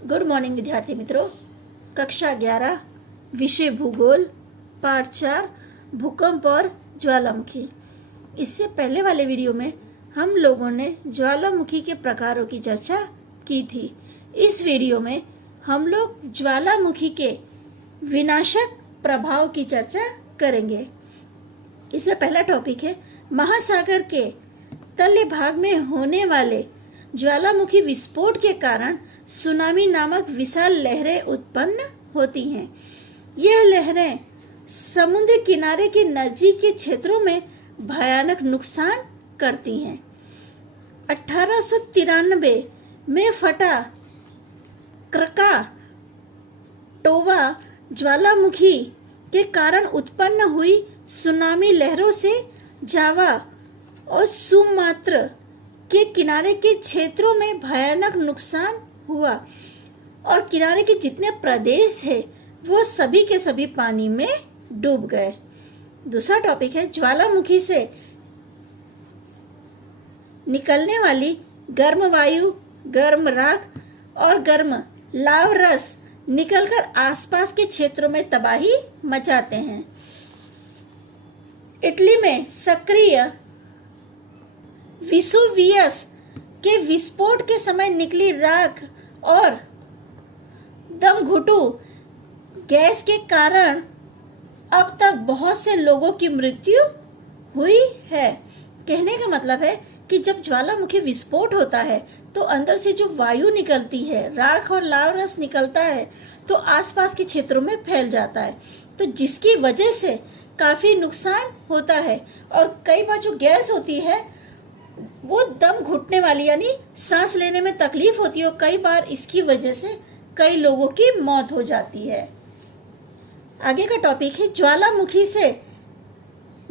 Good morning विद्यार्थी मित्रों। कक्षा 11 विषय भूगोल पाठ 4 भूकंप और ज्वालामुखी। इससे पहले वाले वीडियो में हम लोगों ने ज्वालामुखी के प्रकारों की चर्चा की थी। इस वीडियो में हम लोग ज्वालामुखी के विनाशक प्रभाव की चर्चा करेंगे। इसमें पहला टॉपिक है महासागर के तल्य भाग में होने वाले ज्वालामुखी विस्फोट के कारण सुनामी नामक विशाल लहरें उत्पन्न होती हैं। यह लहरें समुद्र किनारे के नजदीक के क्षेत्रों में भयानक नुकसान करती हैं। 1893 में फटा क्राकाटोवा ज्वालामुखी के कारण उत्पन्न हुई सुनामी लहरों से जावा और सुमात्रा के किनारे के क्षेत्रों में भयानक नुकसान हुआ और किनारे के जितने प्रदेश थे वो सभी के सभी पानी में डूब गए। दूसरा टॉपिक है ज्वालामुखी से निकलने वाली गर्म वायु, गर्म राख और गर्म लाव रस निकलकर आसपास के क्षेत्रों में तबाही मचाते हैं। इटली में सक्रिय विसुवियस के विस्फोट के समय निकली राख और दमघुटू गैस के कारण अब तक बहुत से लोगों की मृत्यु हुई है। कहने का मतलब है कि जब ज्वालामुखी विस्फोट होता है तो अंदर से जो वायु निकलती है, राख और लाव रस निकलता है तो आसपास के क्षेत्रों में फैल जाता है, तो जिसकी वजह से काफी नुकसान होता है। और कई बार जो गैस होती है वो दम घुटने वाली यानी सांस लेने में तकलीफ होती है और कई बार इसकी वजह से कई लोगों की मौत हो जाती है। आगे का टॉपिक है ज्वालामुखी से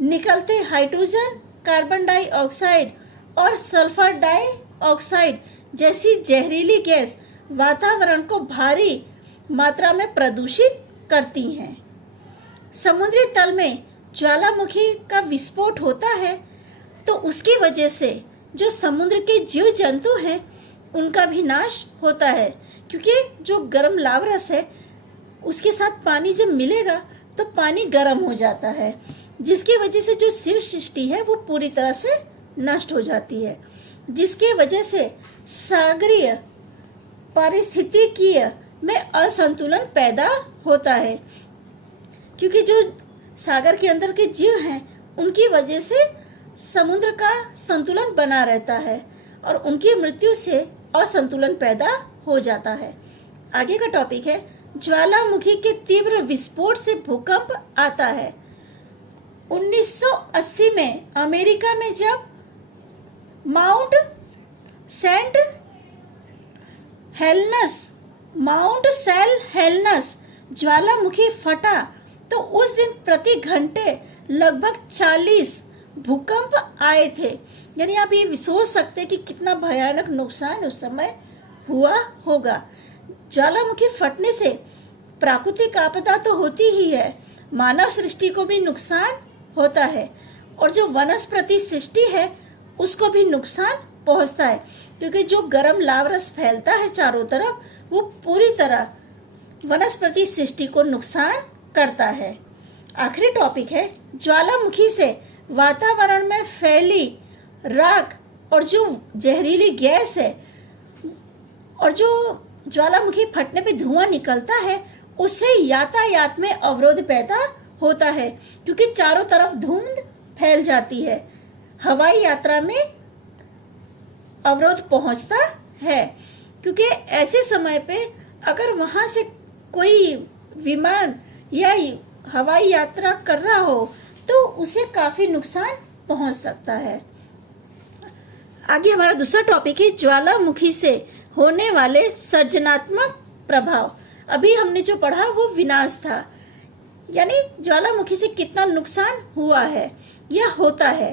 निकलते हाइड्रोजन, कार्बन डाइऑक्साइड और सल्फर डाइऑक्साइड जैसी जहरीली गैस वातावरण को भारी मात्रा में प्रदूषित करती हैं। समुद्री तल में ज्वालामुखी का विस्फोट होता है तो उसकी वजह से जो समुद्र के जीव जंतु हैं उनका भी नाश होता है, क्योंकि जो गर्म लाव रस है उसके साथ पानी जब मिलेगा तो पानी गर्म हो जाता है, जिसकी वजह से जो शिव सृष्टि है वो पूरी तरह से नष्ट हो जाती है, जिसकी वजह से सागरीय पारिस्थितिकीय में असंतुलन पैदा होता है, क्योंकि जो सागर के अंदर के जीव हैं उनकी वजह से समुद्र का संतुलन बना रहता है और उनकी मृत्यु से असंतुलन पैदा हो जाता है। आगे का टॉपिक है ज्वालामुखी के तीव्र विस्फोट से भूकंप आता है। 1980 में अमेरिका में जब माउंट सेल हेलेनस ज्वालामुखी फटा तो उस दिन प्रति घंटे लगभग 40 भूकंप आए थे। यानी आप ये सोच सकते हैं कि कितना भयानक नुकसान उस समय हुआ होगा। ज्वालामुखी फटने से प्राकृतिक आपदा तो होती ही है, मानव सृष्टि को भी नुकसान होता है और जो वनस्पति सृष्टि है उसको भी नुकसान पहुंचता है, क्योंकि जो गर्म लाव रस फैलता है चारों तरफ वो पूरी तरह वनस्पति सृष्टि को नुकसान करता है। आखिरी टॉपिक है ज्वालामुखी से वातावरण में फैली राख और जो जहरीली गैस है और जो ज्वालामुखी फटने पे धुआं निकलता है उससे यातायात में अवरोध पैदा होता है, क्योंकि चारों तरफ धुंध फैल जाती है। हवाई यात्रा में अवरोध पहुंचता है, क्योंकि ऐसे समय पे अगर वहां से कोई विमान या हवाई यात्रा कर रहा हो तो उसे काफी नुकसान पहुंच सकता है। आगे हमारा दूसरा टॉपिक है ज्वालामुखी से होने वाले सृजनात्मक प्रभाव। अभी हमने जो पढ़ा वो विनाश था, यानी ज्वालामुखी से कितना नुकसान हुआ है या होता है।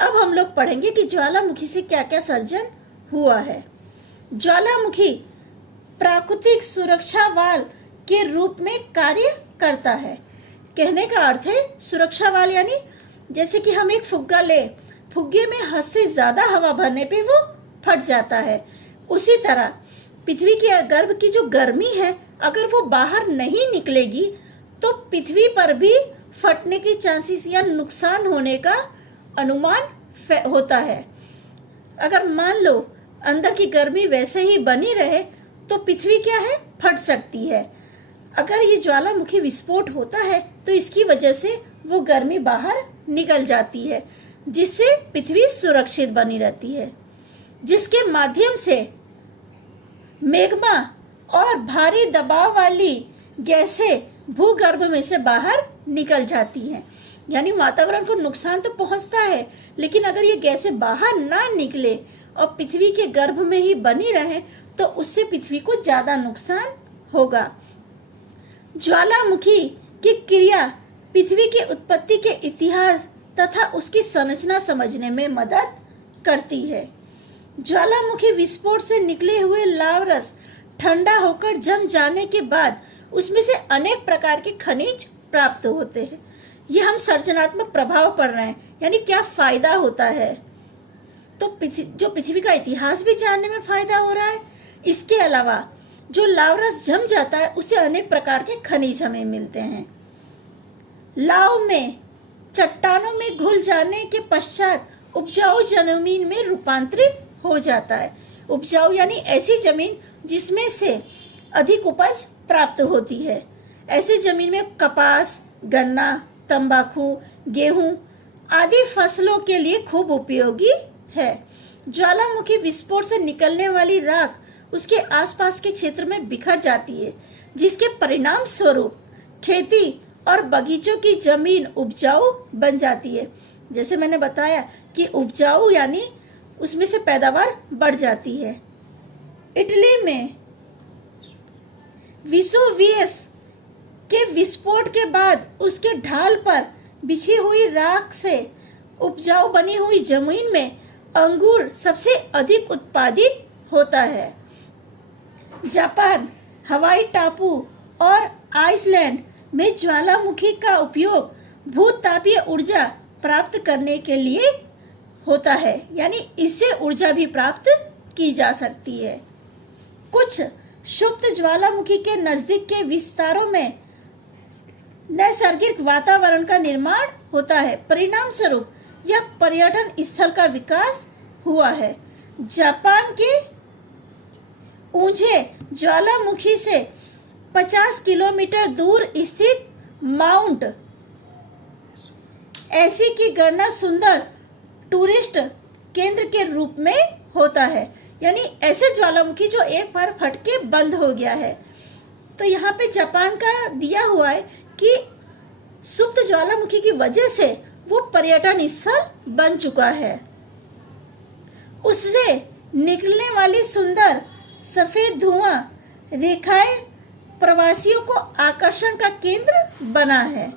अब हम लोग पढ़ेंगे कि ज्वालामुखी से क्या क्या सर्जन हुआ है। ज्वालामुखी प्राकृतिक सुरक्षा वाल के रूप में कार्य करता है। कहने का अर्थ है सुरक्षा वाल यानी जैसे कि हम एक फुग्गा ले, फुग्गे में हद से ज्यादा हवा भरने पे वो फट जाता है, उसी तरह पृथ्वी के गर्भ की जो गर्मी है, अगर वो बाहर नहीं निकलेगी तो पृथ्वी पर भी फटने की चांसेस या नुकसान होने का अनुमान होता है। अगर मान लो अंदर की गर्मी वैसे ही बनी रहे तो पृथ्वी क्या है, फट सकती है। अगर ये ज्वालामुखी विस्फोट होता है तो इसकी वजह से वो गर्मी बाहर निकल जाती है, जिससे पृथ्वी सुरक्षित बनी रहती है, जिसके माध्यम से मैग्मा और भारी दबाव वाली गैसें भूगर्भ में से बाहर निकल जाती हैं। यानी वातावरण को नुकसान तो पहुंचता है, लेकिन अगर ये गैसें बाहर ना निकले और पृथ्वी के गर्भ में ही बनी रहे तो उससे पृथ्वी को ज्यादा नुकसान होगा। ज्वालामुखी की क्रिया पृथ्वी की उत्पत्ति के इतिहास तथा उसकी संरचना समझने में मदद करती है। ज्वालामुखी विस्फोट से निकले हुए लाव रस ठंडा होकर जम जाने के बाद उसमें से अनेक प्रकार के खनिज प्राप्त होते हैं। ये हम सर्जनात्मक प्रभाव पढ़ रहे हैं, यानी क्या फायदा होता है, तो जो पृथ्वी का इतिहास भी जानने में फायदा हो रहा है। इसके अलावा जो लाव रस जम जाता है उससे अनेक प्रकार के खनिज हमें मिलते हैं। लाव में चट्टानों में घुल जाने के पश्चात उपजाऊ जमीन में रूपांतरित हो जाता है। उपजाऊ यानी ऐसी जमीन जिसमें से अधिक उपज प्राप्त होती है। ऐसी जमीन में कपास, गन्ना, तंबाकू, गेहूं आदि फसलों के लिए खूब उपयोगी है। ज्वालामुखी विस्फोट से निकलने वाली राख उसके आसपास के क्षेत्र में बिखर जाती है, जिसके परिणाम स्वरूप खेती और बगीचों की जमीन उपजाऊ बन जाती है। जैसे मैंने बताया कि उपजाऊ यानी उसमें से पैदावार बढ़ जाती है। इटली में विसुवियस के विस्फोट के बाद उसके ढाल पर बिछी हुई राख से उपजाऊ बनी हुई जमीन में अंगूर सबसे अधिक उत्पादित होता है। जापान, हवाई टापू और आइसलैंड में ज्वालामुखी का उपयोग भूतापीय ऊर्जा प्राप्त करने के लिए होता है, यानी इससे ऊर्जा भी प्राप्त की जा सकती है। कुछ सुप्त ज्वालामुखी के नजदीक के विस्तारों में नैसर्गिक वातावरण का निर्माण होता है। परिणाम स्वरूप यह पर्यटन स्थल का विकास हुआ है। जापान के ऊंचे ज्वालामुखी से 50 किलोमीटर दूर स्थित माउंट ऐसी की गणना सुंदर टूरिस्ट केंद्र के रूप में होता है। यानी ऐसे ज्वालामुखी जो एक बार फट के बंद हो गया है। तो यहाँ पे जापान का दिया हुआ है कि सुप्त ज्वालामुखी की वजह से वो पर्यटन स्थल बन चुका है। उससे निकलने वाली सुंदर सफेद धुआं रेखाएं प्रवासियों को आकर्षण का केंद्र बना है।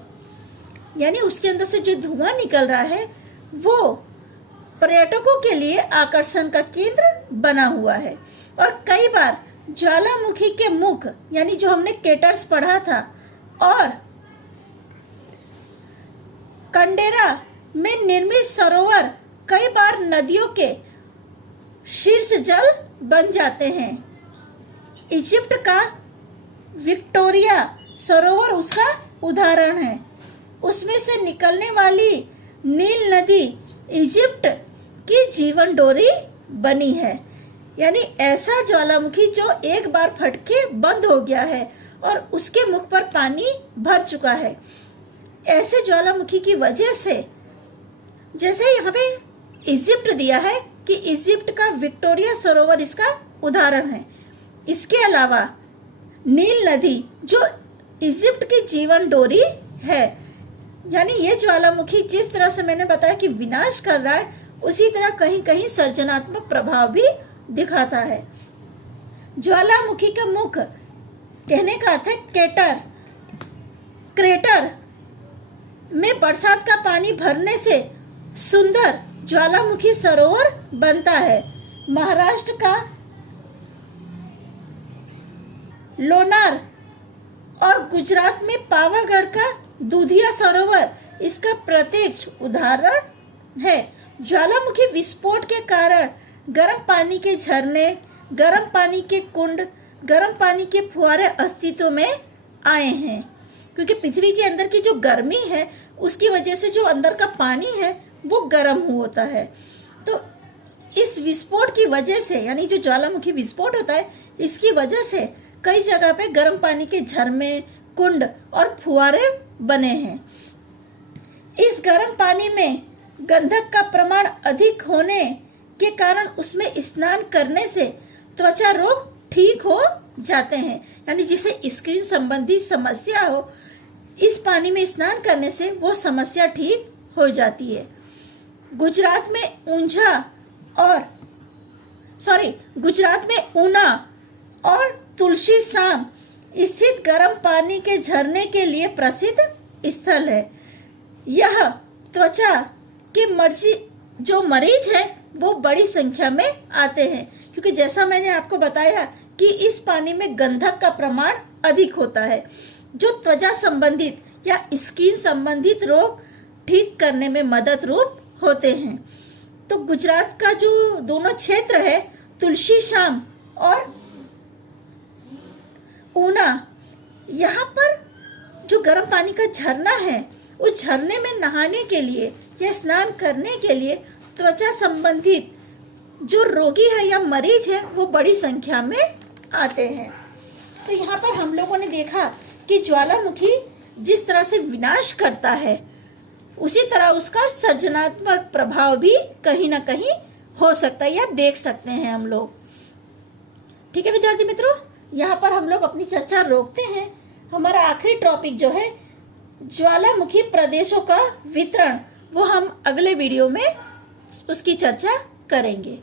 यानी उसके अंदर से जो धुआं निकल रहा है वो पर्यटकों के लिए आकर्षण का केंद्र बना हुआ है। और कई बार ज्वालामुखी के मुख यानी जो हमने केटर्स पढ़ा था और कंडेरा में निर्मित सरोवर कई बार नदियों के शीर्ष जल बन जाते हैं। इजिप्ट का विक्टोरिया सरोवर उसका उदाहरण है। उसमें से निकलने वाली नील नदी इजिप्ट की जीवन डोरी बनी है। यानी ऐसा ज्वालामुखी जो एक बार फटके बंद हो गया है और उसके मुख पर पानी भर चुका है। ऐसे ज्वालामुखी की वजह से, जैसे यहाँ पे इजिप्ट दिया है कि इजिप्ट का विक्टोरिया सरोवर इसका उदाहरण है। इसके अलावा नील नदी जो इजिप्ट की जीवन डोरी है। यानी ये ज्वालामुखी जिस तरह से मैंने बताया कि विनाश कर रहा है, उसी तरह कहीं कहीं सर्जनात्मक प्रभाव भी दिखाता है। ज्वालामुखी का मुख कहने का अर्थ है केटर। क्रेटर में बरसात का पानी भरने से सुंदर ज्वालामुखी सरोवर बनता है। महाराष्ट्र का लोनार और गुजरात में पावागढ़ का दूधिया सरोवर इसका प्रत्यक्ष उदाहरण है। ज्वालामुखी विस्फोट के कारण गर्म पानी के झरने, गर्म पानी के कुंड, गर्म पानी के फुहारे अस्तित्व में आए हैं, क्योंकि पृथ्वी के अंदर की जो गर्मी है उसकी वजह से जो अंदर का पानी है वो गर्म होता है। तो इस विस्फोट की वजह से, यानी जो ज्वालामुखी विस्फोट होता है, इसकी वजह से कई जगह पे गर्म पानी के झरने, कुंड और फुहारे बने हैं। इस गर्म पानी में गंधक का प्रमाण अधिक होने के कारण उसमें स्नान करने से त्वचा रोग ठीक हो जाते हैं, यानी जिसे स्किन संबंधी समस्या हो, इस पानी में स्नान करने से वो समस्या ठीक हो जाती है। गुजरात में ऊना और तुलसी शाम स्थित गर्म पानी के झरने के लिए प्रसिद्ध स्थल है। यह त्वचा के जो मरीज हैं वो बड़ी संख्या में आते हैं, क्योंकि जैसा मैंने आपको बताया कि इस पानी में गंधक का प्रमाण अधिक होता है, जो त्वचा संबंधित या स्किन संबंधित रोग ठीक करने में मदद रूप होते हैं। तो गुजरात का जो दोनों क्षेत्र है, तुलसी शाम और ऊना, यहाँ पर जो गर्म पानी का झरना है, उस झरने में नहाने के लिए या स्नान करने के लिए त्वचा संबंधित जो रोगी है या मरीज है वो बड़ी संख्या में आते हैं। तो यहाँ पर हम लोगों ने देखा कि ज्वालामुखी जिस तरह से विनाश करता है, उसी तरह उसका सृजनात्मक प्रभाव भी कहीं ना कहीं हो सकता है या देख सकते हैं हम लोग। ठीक है विद्यार्थी मित्रों, यहाँ पर हम लोग अपनी चर्चा रोकते हैं। हमारा आखिरी टॉपिक जो है ज्वालामुखी प्रदेशों का वितरण, वो हम अगले वीडियो में उसकी चर्चा करेंगे।